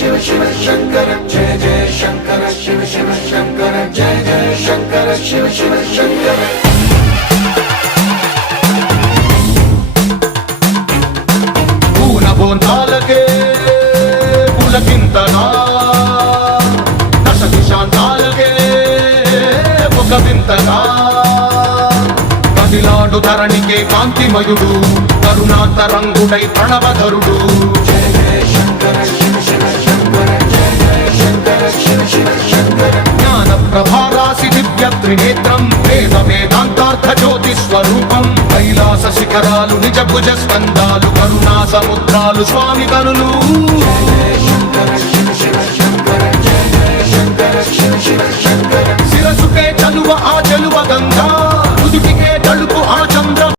शिव शिव शंकर जय जय शंकर शिव शिव शंकर जय जय शंकर शिव शिव शंकर పూనబోంతాలకే పులకింతగా దశ దిశాంతాలకే ఒక వింతగా కదిలాడు ధరణికే కాంతిమయుడు కరుణాంతరంగుడై ప్రణవధరుడు जय जय शंकर शिव शिव शंकर जय जय शंकर शिव शिव शंकर జ్ఞాన ప్రభారాసి దివ్య త్రినేత్రం వేద వేదాంతార్థ జ్యోతి స్వరూపం కైలాస శిఖరాలు నిజ భుజ స్కందాలు కరుణా సముద్రాలు స్వామి కనులు जय जय शंकर शिव शिव शंकर जय जय शंकर शिव शिव शंकर శిరసుకే చలువ ఆ చెలువ గంగా నుదుటికే తలుపు ఆ